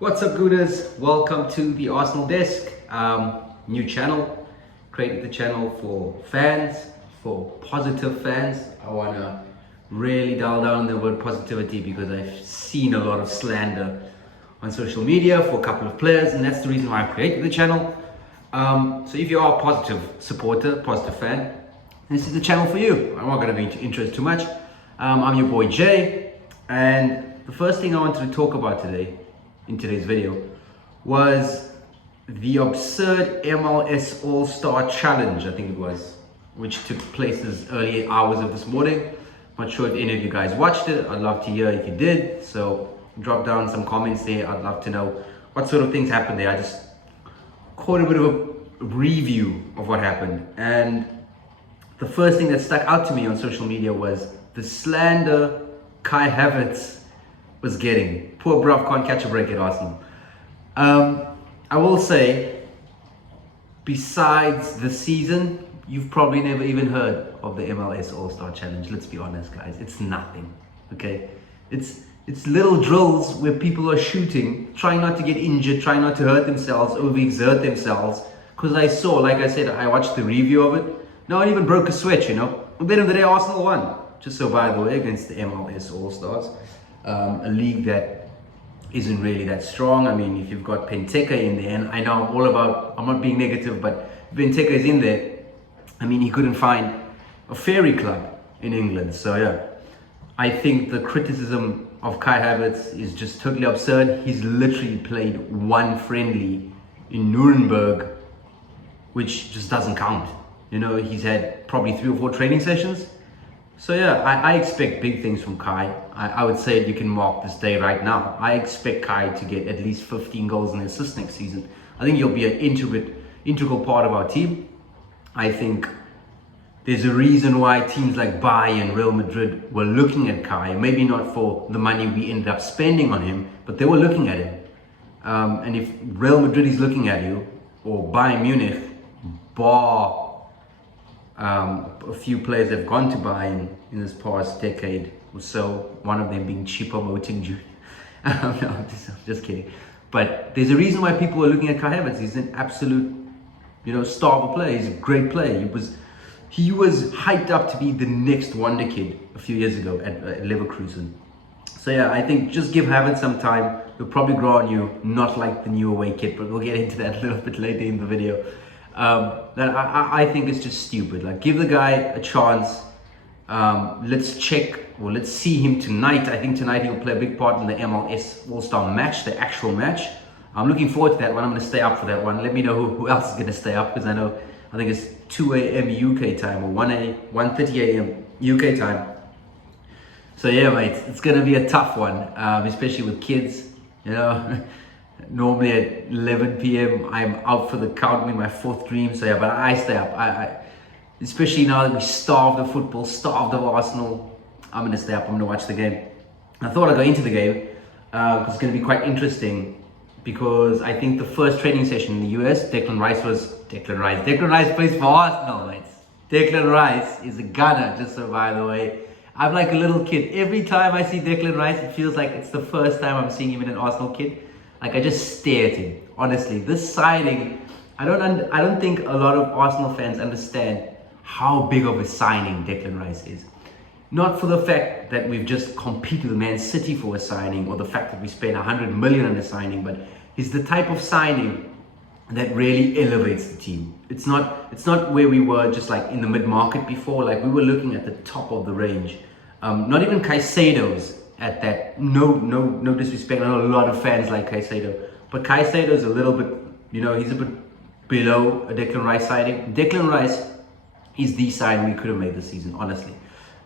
What's up, Gooners? Welcome to the Arsenal Desk. New channel. Created the channel for fans, for positive fans. I want to really dial down on the word positivity because I've seen a lot of slander on social media for a couple of players, and that's the reason why I created the channel. So if you are a positive supporter, positive fan, this is the channel for you. I'm not going to be into it too much. I'm your boy Jay, and the first thing I wanted to talk about in today's video was the absurd MLS All Star challenge, I think it was, which took place as early hours of this morning. Not sure if any of you guys watched it. I'd love to hear if you did, so drop down some comments there. I'd love to know what sort of things happened there. I just caught a bit of a review of what happened, and the first thing that stuck out to me on social media was the slander Kai Havertz was getting. Poor bruv can't catch a break at Arsenal. I will say, besides the season, you've probably never even heard of the MLS All Star Challenge. Let's be honest, guys. It's nothing, okay? It's little drills where people are shooting, trying not to get injured, trying not to hurt themselves, overexert themselves. Because I saw, like I said, I watched the review of it. No one even broke a sweat, you know? At the end of the day, Arsenal won. Just so, by the way, against the MLS All Stars. A league that isn't really that strong. I mean, if you've got Benteke in there, and I know I'm not being negative, but Benteke is in there. I mean, he couldn't find a fairy club in England. So yeah, I think the criticism of Kai Havertz is just totally absurd. He's literally played one friendly in Nuremberg, which just doesn't count. You know, he's had probably 3 or 4 training sessions. So yeah, I expect big things from Kai. I would say you can mark this day right now. I expect Kai to get at least 15 goals and assists next season. I think he'll be an integral part of our team. I think there's a reason why teams like Bayern, Real Madrid were looking at Kai. Maybe not for the money we ended up spending on him, but they were looking at him. And if Real Madrid is looking at you, or Bayern Munich, bar a few players have gone to Bayern in this past decade or so, one of them being Choupo-Moting Jr. No, I'm just kidding. But there's a reason why people are looking at Kai Havertz. He's an absolute, star of a player. He's a great player. He was hyped up to be the next wonder kid a few years ago at Leverkusen. So yeah, I think just give Havertz some time. He'll probably grow on you, not like the new away kit, but we'll get into that a little bit later in the video. That I think is just stupid. Like, give the guy a chance. Let's see him tonight. I think tonight he'll play a big part in the MLS All Star match, the actual match. I'm looking forward to that one. I'm going to stay up for that one. Let me know who else is going to stay up, because I think it's 2 a.m. UK time or 1:30 a.m. UK time. So yeah, mate, it's going to be a tough one, especially with kids, Normally at 11 p.m. I'm out for the count with my 4th dream. So yeah, but I stay up. I especially now that we starved of football, starved of Arsenal, I'm going to stay up. I'm going to watch the game. I thought I'd go into the game because it's going to be quite interesting, because I think the first training session in the US, Declan Rice plays for Arsenal, mate. Declan Rice is a gunner, just so by the way. I'm like a little kid. Every time I see Declan Rice, it feels like it's the first time I'm seeing him in an Arsenal kit. Like, I just stare at him. Honestly, this signing, I don't think a lot of Arsenal fans understand how big of a signing Declan Rice is. Not for the fact that we've just competed with Man City for a signing, or the fact that we spent 100 million on a signing, but he's the type of signing that really elevates the team. It's not where we were just like in the mid-market before. Like, we were looking at the top of the range. Not even Caicedo's at that. No disrespect. I know a lot of fans like Caicedo, but Caicedo's a little bit, he's a bit below a Declan Rice signing. Declan Rice is the sign we could have made this season, honestly.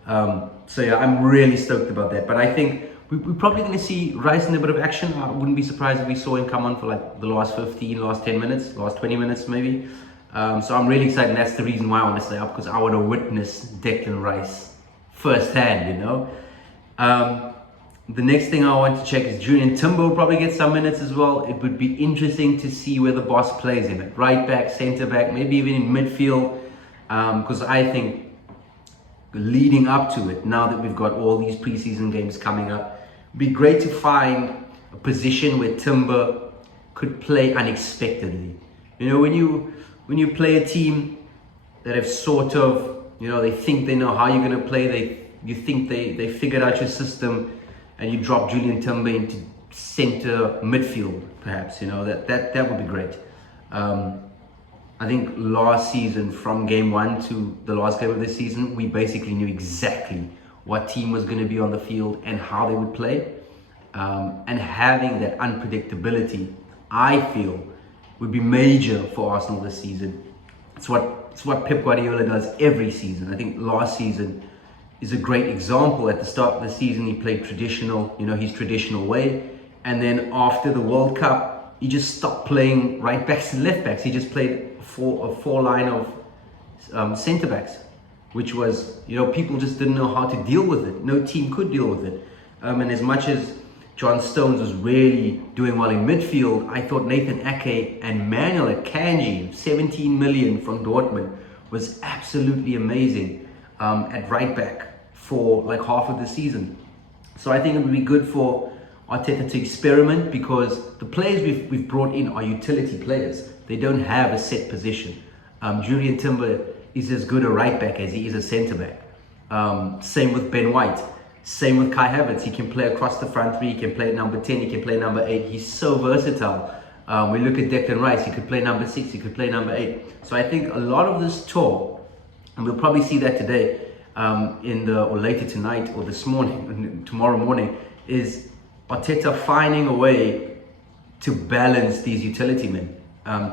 So yeah, I'm really stoked about that. But I think we're probably going to see Rice in a bit of action. I wouldn't be surprised if we saw him come on for like the last 15, last 10 minutes, last 20 minutes maybe. So I'm really excited. And that's the reason why I want to stay up, because I want to witness Declan Rice firsthand, The next thing I want to check is Julian Timber will probably get some minutes as well. It would be interesting to see where the boss plays him at right back, centre back, maybe even in midfield. Because I think leading up to it, now that we've got all these preseason games coming up, it'd be great to find a position where Timber could play unexpectedly. You know, when you play a team that have sort of, you know, they think they know how you're going to play, you think they figured out your system, and you drop Julian Timber into center midfield, perhaps, you know, that would be great. I think last season, from game 1 to the last game of the season, we basically knew exactly what team was going to be on the field and how they would play. And having that unpredictability, I feel, would be major for Arsenal this season. It's what Pep Guardiola does every season. I think last season is a great example. At the start of the season, he played traditional, you know, his traditional way. And then after the World Cup, he just stopped playing right backs and left backs. He just played a four line of centre backs, which was, you know, people just didn't know how to deal with it. No team could deal with it. And as much as John Stones was really doing well in midfield, I thought Nathan Ake and Manuel Akanji, 17 million from Dortmund, was absolutely amazing at right back for like half of the season. So I think it would be good for Arteta to experiment, because the players we've brought in are utility players. They don't have a set position. Julian Timber is as good a right back as he is a centre back. Same with Ben White. Same with Kai Havertz. He can play across the front three. He can play number 10. He can play number 8. He's so versatile. We look at Declan Rice. He could play number 6. He could play number 8. So I think a lot of this talk, and we'll probably see that today, or later tonight, or this morning, tomorrow morning, is Arteta finding a way to balance these utility men,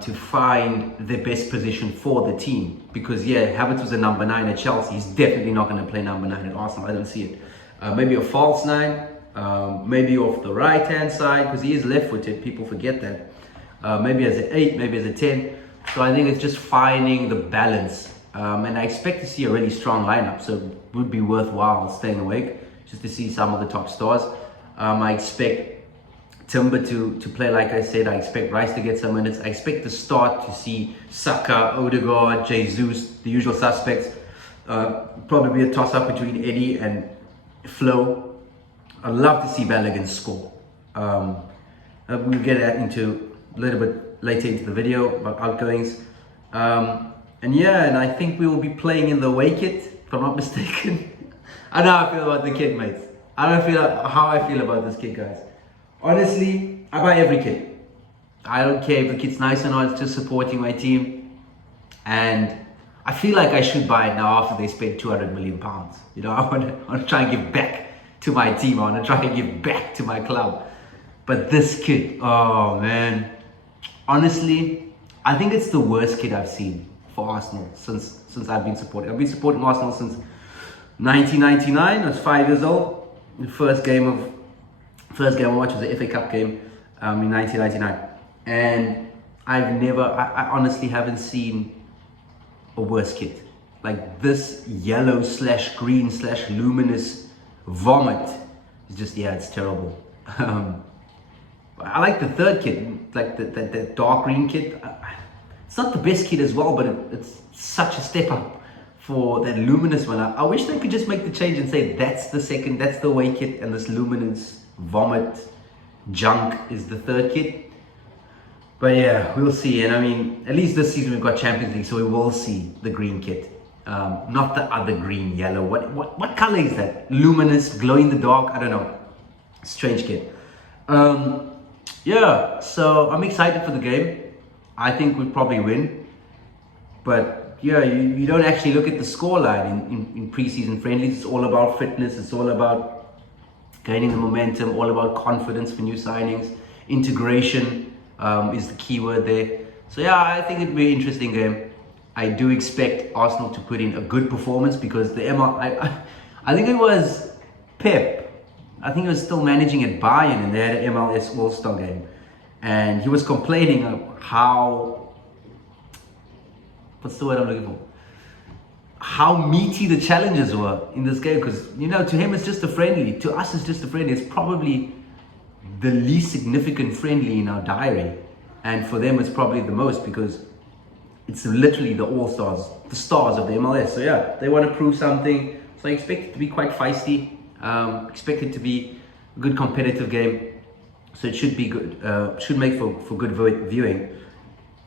to find the best position for the team. Because Havertz was a number 9 at Chelsea. He's definitely not going to play number 9 at Arsenal. I don't see it. Maybe a false 9, maybe off the right hand side, because he is left footed. People forget that. Maybe as an 8, maybe as a 10. So I think it's just finding the balance. And I expect to see a really strong lineup. So it would be worthwhile staying awake just to see some of the top stars. I expect Timber to play, like I said. I expect Rice to get some minutes. I expect to start to see Saka, Odegaard, Jesus, the usual suspects. Probably be a toss-up between Eddie and Flo. I'd love to see Balogun score. We'll get that into a little bit later into the video about outgoings. And I think we will be playing in the away kit, if I'm not mistaken. I know how I feel about the kit, mates. I don't feel how I feel about this kit, guys. Honestly, I buy every kit. I don't care if the kit's nice or not. It's just supporting my team. And I feel like I should buy it now after they spent £200 million. You know, I want to try and give back to my team. I want to try and give back to my club. But this kit, oh man. Honestly, I think it's the worst kit I've seen for Arsenal since I've been supporting. I've been supporting Arsenal since 1999. I was 5 years old. The first game I watched was the FA Cup game in 1999. And I honestly haven't seen a worse kit. Like this yellow / green / luminous vomit is just, it's terrible. I like the third kit, like the dark green kit. It's not the best kit as well, but it's such a step up for that luminous one. I wish they could just make the change and say that's the away kit, and this luminous vomit junk is the third kit. But we'll see. And I mean, at least this season we've got Champions League, so we will see the green kit. Not the other green, yellow. What color is that? Luminous, glow in the dark? I don't know. Strange kit. So I'm excited for the game. I think we'll probably win. But you don't actually look at the scoreline in preseason friendlies. It's all about fitness. It's all about gaining the momentum, all about confidence for new signings. Integration is the key word there. So I think it'll be an interesting game. I do expect Arsenal to put in a good performance, because I think it was Pep. I think he was still managing at Bayern, and they had an MLS All Star game. And he was complaining of what's the word I'm looking for? How meaty the challenges were in this game, because to him it's just a friendly. To us it's just a friendly. It's probably the least significant friendly in our diary, and for them it's probably the most, because it's literally the all-stars, the stars of the MLS. So they want to prove something. So I expect it to be quite feisty. Expect it to be a good competitive game. so it should be good. Should make for good viewing.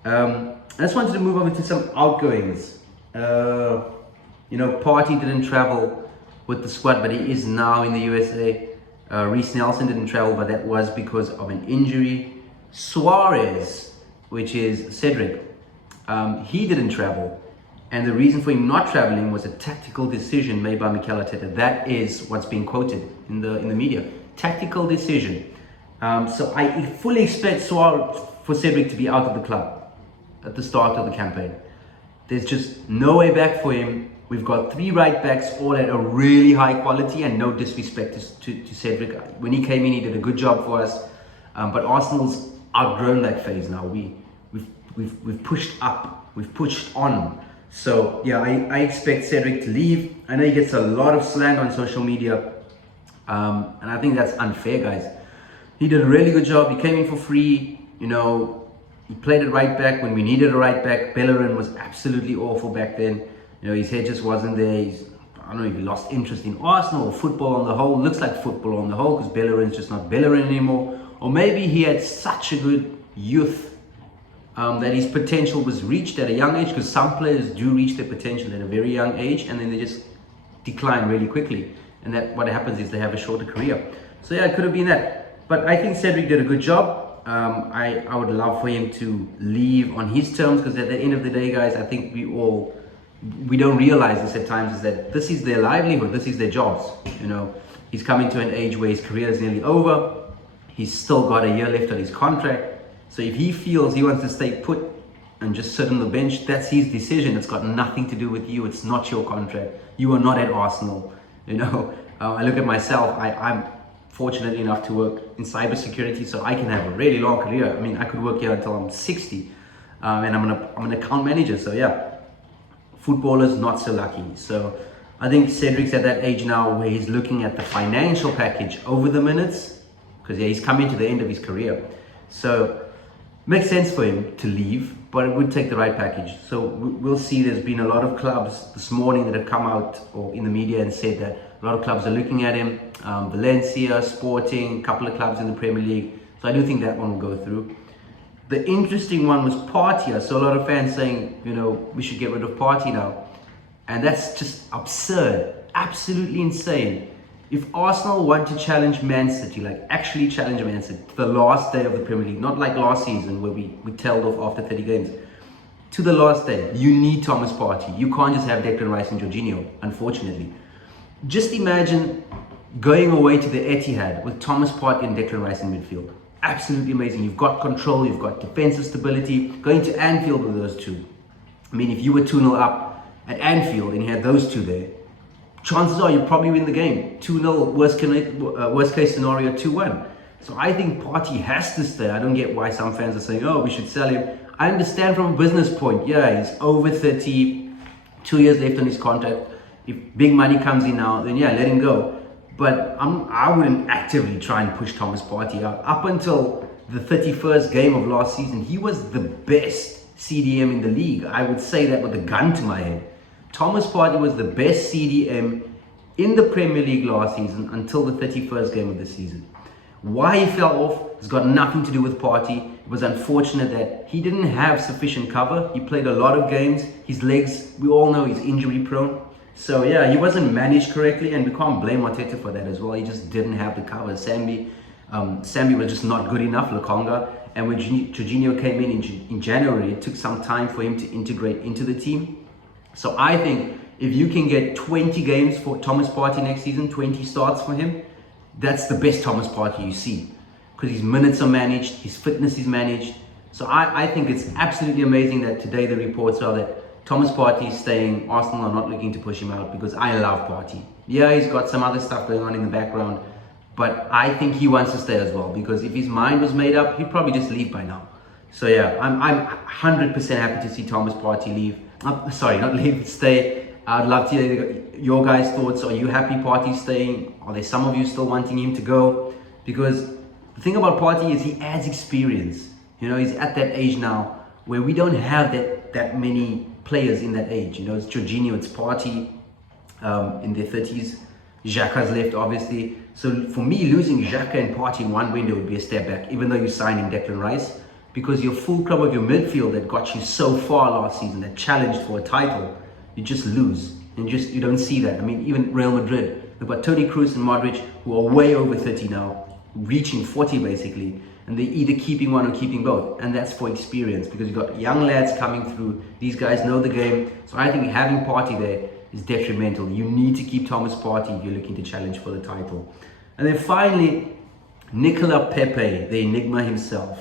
I just wanted to move over to some outgoings. Partey didn't travel with the squad, but he is now in the USA. Reece Nelson didn't travel, but that was because of an injury. Suarez, which is Cedric, he didn't travel. And the reason for him not traveling was a tactical decision made by Mikel Arteta. That is what's being quoted in the media. Tactical decision. So I fully expect for Cedric to be out of the club at the start of the campaign. There's just no way back for him. We've got 3 right backs, all at a really high quality, and no disrespect to Cedric. When he came in, he did a good job for us. But Arsenal's outgrown that phase now. We've pushed up, we've pushed on. So yeah, I expect Cedric to leave. I know he gets a lot of slang on social media, and I think that's unfair, guys. He did a really good job. He came in for free. He played at right back when we needed a right back. Bellerin was absolutely awful back then. His head just wasn't there. I don't know if he lost interest in Arsenal or football on the whole. Looks like football on the whole because Bellerin's just not Bellerin anymore. Or maybe he had such a good youth that his potential was reached at a young age, because some players do reach their potential at a very young age and then they just decline really quickly. And that what happens is they have a shorter career. So yeah, it could have been that. But I think Cedric did a good job. I would love for him to leave on his terms, because at the end of the day, guys, I think we don't realize this at times, is that this is their livelihood, this is their jobs. He's coming to an age where his career is nearly over. He's still got a year left on his contract. So if he feels he wants to stay put and just sit on the bench, that's his decision. It's got nothing to do with you. It's not your contract. You are not at Arsenal. I look at myself. I'm fortunate enough to work in cybersecurity, so I can have a really long career. I mean, I could work here until I'm 60, and I'm an account manager. So yeah, footballers not so lucky. So I think Cedric's at that age now where he's looking at the financial package over the minutes, because he's coming to the end of his career. So makes sense for him to leave, but it would take the right package. So we'll see. There's been a lot of clubs this morning that have come out or in the media and said that a lot of clubs are looking at him. Valencia, Sporting, a couple of clubs in the Premier League. So I do think that one will go through. The interesting one was Partey. I saw a lot of fans saying, we should get rid of Partey now. And that's just absurd, absolutely insane. If Arsenal want to challenge Man City, like actually challenge Man City to the last day of the Premier League, not like last season where we tailed off after 30 games, to the last day, you need Thomas Partey. You can't just have Declan Rice and Jorginho, unfortunately. Just imagine going away to the Etihad with Thomas Partey and Declan Rice in midfield. Absolutely amazing. You've got control, you've got defensive stability. Going to Anfield with those two. I mean, if you were 2-0 up at Anfield and you had those two there, chances are you probably win the game. 2-0, worst case scenario, 2-1. So I think Partey has to stay. I don't get why some fans are saying, we should sell him. I understand from a business point. Yeah, he's over 30, 2 years left on his contract. If big money comes in now, then yeah, let him go. But I wouldn't actively try and push Thomas Partey out. Up until the 31st game of last season, he was the best CDM in the league. I would say that with a gun to my head. Thomas Partey was the best CDM in the Premier League last season until the 31st game of the season. Why he fell off has got nothing to do with Partey. It was unfortunate that he didn't have sufficient cover. He played a lot of games. His legs, we all know he's injury prone. So yeah, he wasn't managed correctly, and we can't blame Arteta for that as well. He just didn't have the cover. Sambi was just not good enough, Lokonga. And when Jorginho came in January, it took some time for him to integrate into the team. So I think if you can get 20 games for Thomas Partey next season, 20 starts for him, that's the best Thomas Partey you see. Because his minutes are managed, his fitness is managed. So I think it's absolutely amazing that today the reports are that Thomas Partey is staying. Arsenal are not looking to push him out, because I love Partey. Yeah, he's got some other stuff going on in the background, but I think he wants to stay as well, because if his mind was made up, he'd probably just leave by now. So yeah, I'm 100% happy to see Thomas Partey leave. Sorry, not leave, stay. I'd love to hear your guys' thoughts. Are you happy Partey's staying? Are there some of you still wanting him to go? Because the thing about Partey is he adds experience. He's at that age now where we don't have that many players in that age. It's Jorginho, it's Partey in their 30s. Xhaka's left, obviously. So for me, losing Xhaka and Partey in one window would be a step back, even though you signed in Declan Rice, because your fulcrum of your midfield that got you so far last season, that challenged for a title, you just lose. And you don't see that. I mean, even Real Madrid, they've got Toni Kroos and Modric, who are way over 30 now, reaching 40 basically, and they're either keeping one or keeping both. And that's for experience, because you've got young lads coming through. These guys know the game. So I think having Partey there is detrimental. You need to keep Thomas Partey if you're looking to challenge for the title. And then finally, Nicolas Pepe, the enigma himself.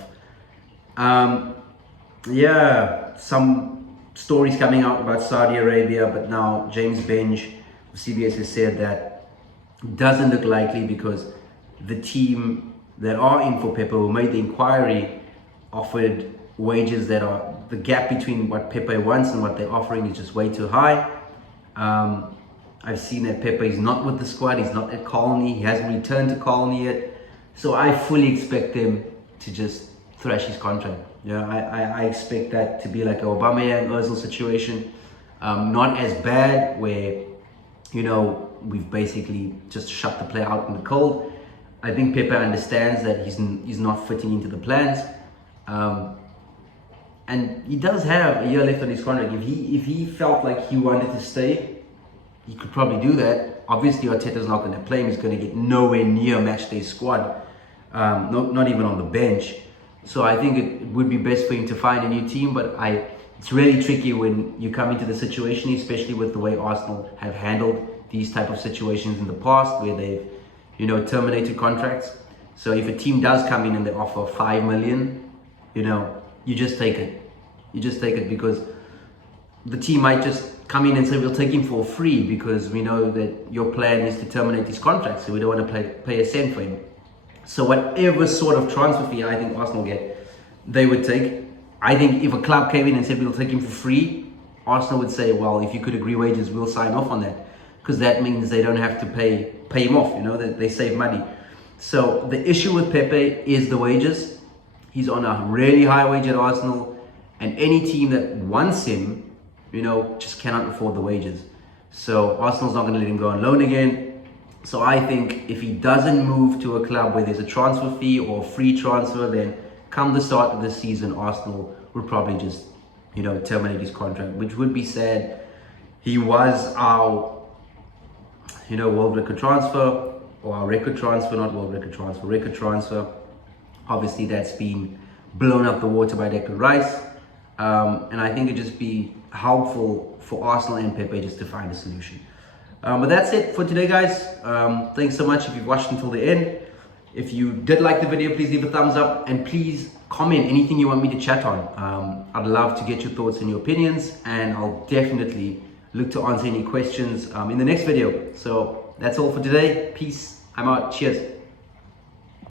Yeah, some stories coming out about Saudi Arabia, but now James Bench of CBS has said that it doesn't look likely, because the team that are in for Pepe, who made the inquiry, offered wages that are, the gap between what Pepe wants and what they're offering is just way too high. I've seen that Pepe is not with the squad, he's not at Colony, he hasn't returned to Colony yet. So I fully expect them to just thrash his contract. Yeah, I expect that to be like an Aubameyang Ozil situation. Not as bad where, you know, we've basically just shut the player out in the cold. I think Pepe understands that he's not fitting into the plans. And he does have a year left on his contract. If he felt like he wanted to stay, he could probably do that. Obviously, Arteta's not going to play him. He's going to get nowhere near matchday squad, not even on the bench. So I think it would be best for him to find a new team. But it's really tricky when you come into the situation, especially with the way Arsenal have handled these type of situations in the past, where they've, you know, terminated contracts. So if a team does come in and they offer 5 million, you know, you just take it. You just take it, because the team might just come in and say, we'll take him for free because we know that your plan is to terminate his contract, so we don't want to pay a cent for him. So whatever sort of transfer fee I think Arsenal get, they would take. I think if a club came in and said, we'll take him for free, Arsenal would say, well, if you could agree wages, we'll sign off on that, because that means they don't have to pay him off, you know, that they save money. So the issue with Pepe is the wages. He's on a really high wage at Arsenal, and any team that wants him, you know, just cannot afford the wages. So Arsenal's not going to let him go on loan again. So I think if he doesn't move to a club where there's a transfer fee or a free transfer, then come the start of the season, Arsenal would probably just, you know, terminate his contract, which would be sad. He was our, you know, world record transfer, or our record transfer, not world record transfer, record transfer. Obviously, that's been blown up the water by Declan Rice. And I think it'd just be helpful for Arsenal and Pepe just to find a solution. But that's it for today, guys. Thanks so much if you've watched until the end. If you did like the video, please leave a thumbs up, and please comment anything you want me to chat on. I'd love to get your thoughts and your opinions, and I'll definitely look to answer any questions in the next video. So that's all for today. Peace. I'm out. Cheers.